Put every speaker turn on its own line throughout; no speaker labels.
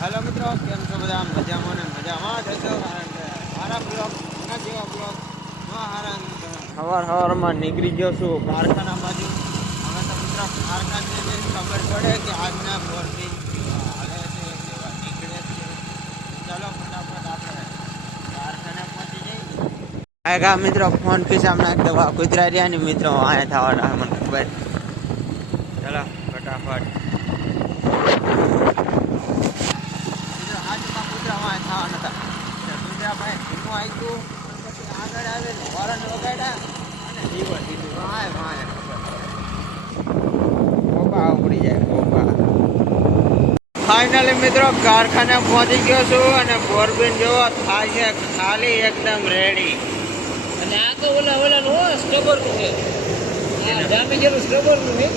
Hello મિત્રો કેમ છો બધા? મજામાં ને મજામાં જ હશો? કારણ કે મારા બ્લોગ એના જેવા બ્લોગ સવાર સવારમાં નીકળી ગયો છું. કારખાના બાજુ. હવે તો મિત્રો કારખાને ખબર પડે કે આજના મોરબી હાલે છે કેવા નીકળે છે. ચાલો ફટાફટ આપણે કારખાને પહોંચી જઈએ. આગા મિત્રો ફોન ખિસ્સામાં હમણાં દવા કુતરા રહ્યા ને મિત્રો આયા થવાના મને ખબર. ચાલો ફટાફટ બીજો હાથમાં કૂતરા વાંય થવા નતા એટલે કૂતરાભાઈ આવ્યું પછી આગળ આવે ને વગાડ્યા. અને દીધું કોપા ઉપડી જાય કોપા ફાઇનલી મિત્રો કારખાને પહોંચી ગયો છું અને બોરબીન જોવો થાય છે ખાલી એકદમ રેડી
અને આ તો ઓલા ઓલા નું સ્ટબરનું છે જામી ગયેલું સ્ટબરનું છે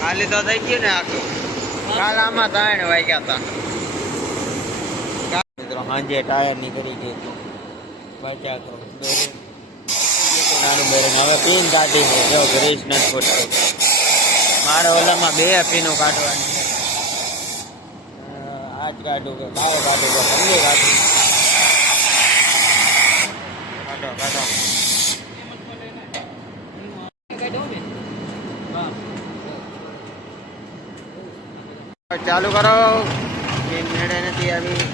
ખાલી તો થઈ ગયું ને આખું. કાલ આમાં ત્રણ વાગ્યા હતા. સાંજે ટાયર નીકળી ગયું બચ્યા તો. નાનું બેરણ હવે પીન કાઢી છે. જો ગ્રીસ નથી ફૂટતો. મારે ઓલામાં બે પીનો કાઢવાની આજ કાઢું કે કાલે કાઢું કે બંને કાઢું. કાઢો કાઢો. ચાલુ કરો. પીન મેળે નથી આવી.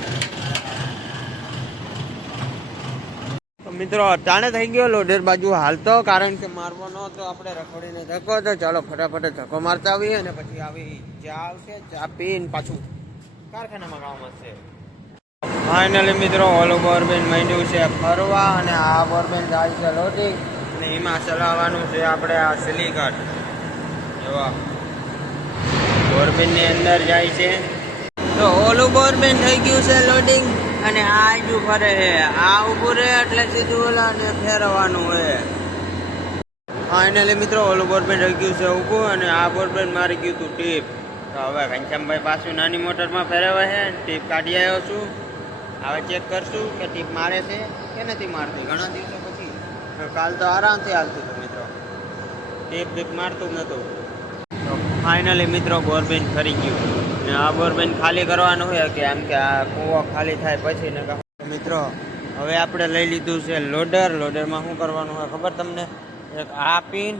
મિત્રો, અટાણે થઈ ગયો લોડેર બાજુ હાલતો કારણ કે મારવો ન તો આપણે રખોડીને ધક્કો તો ચાલો, ફટાફટ ધક્કો મારતા આવીએ અને પછી આવી ચા આવશે, ચા પીને પાછું કારખાનામાં કામ હશે ફાઇનલી મિત્રો ઓલું બોરબેન માંડ્યું છે ફરવા અને આ બોરબેન જાય છે લોટી અને એમાં ચલાવવાનું છે આપણે આ સિલિકટ જોવા બોરબેનની અંદર જાય છે. તો ઓલું બોરબેન થઈ ગયું છે લોડિંગ અને આ આજુ ફરે છે. આ ઊભું રહે એટલે સીધું ઓલા ને ફેરવવાનું હોય ફાઇનલી મિત્રો, ઓલું બોરબેન રહી ગયું છે ઊભું અને આ બોરબેન મારી ગયું હતું ટીપ. તો હવે ઘનશ્યામભાઈ પાછું નાની મોટરમાં ફેરવે છે. ટીપ કાઢી આવ્યો છું. હવે ચેક કરશું કે ટીપ મારે છે કે નથી મારતી. ઘણા દિવસો પછી. કાલ તો આરામથી હાલતું હતું મિત્રો. ટીપ બીપ મારતું નહોતું. તો ફાઇનલી મિત્રો બોરબેન ફરી ગયું. ને આ બોરબેન ખાલી કરવાનું હોય કે આમ કે આ કૂવો ખાલી થાય પછી ને મિત્રો, હવે આપણે લઈ લીધું છે લોડર. લોડરમાં શું કરવાનું હોય ખબર તમને? એક આ પિન,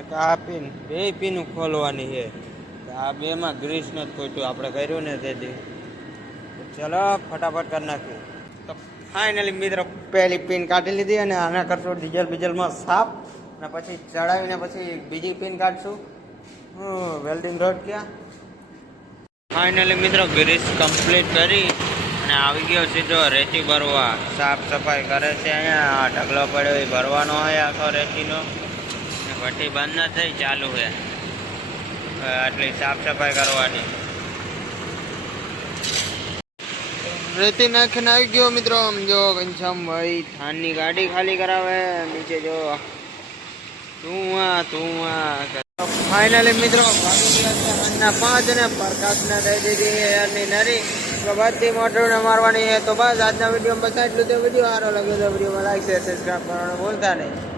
એક આ પિન. બે પિન ખોલવાની છે. આ બેમાં ગ્રીસ નથી ખોટ્યું. આપણે કર્યું ને તેથી. ચલો, ફટાફટ કરી નાખ્યું તો ફાઇનલી મિત્રો, પહેલી પિન કાઢી લીધી અને આના કરશું ડીઝલ બીજલમાં સાફ. અને પછી ચડાવીને પછી બીજી પિન કાઢશું. વેલ્ડિંગ રોડ ક્યાં? ફાઇનલી મિત્રો ગ્રીસ કમ્પ્લીટ કરી અને આવી ગયો સીધો રેતી ભરવા. સાફ સફાઈ કરે છે અહીંયા. ઢગલો પડ્યો એ ભરવાનો હોય આખો રેતીનો. ભઠ્ઠી બંધ ના થઈ ચાલુ છે. આટલી સાફ સફાઈ કરવાની. રેતી નાખીને આવી ગયો મિત્રો આમ જો ઘનશ્યામભાઈ થાનની ગાડી ખાલી કરાવે નીચે જો. તું આ તું આ. ફાઇનલી મિત્રો સાંજના પાંચ અને પ્રકાશને દઈ દીધી એરની નરી. બધી મોટરને મારવાની તો બસ આજના વિડીયોમાં બસ એટલું તો વીડિયો સારો લાગ્યો તો વિડીયોમાં લાઈક શેર સબસ્ક્રાઈબ કરવાનું ભૂલતા નહીં.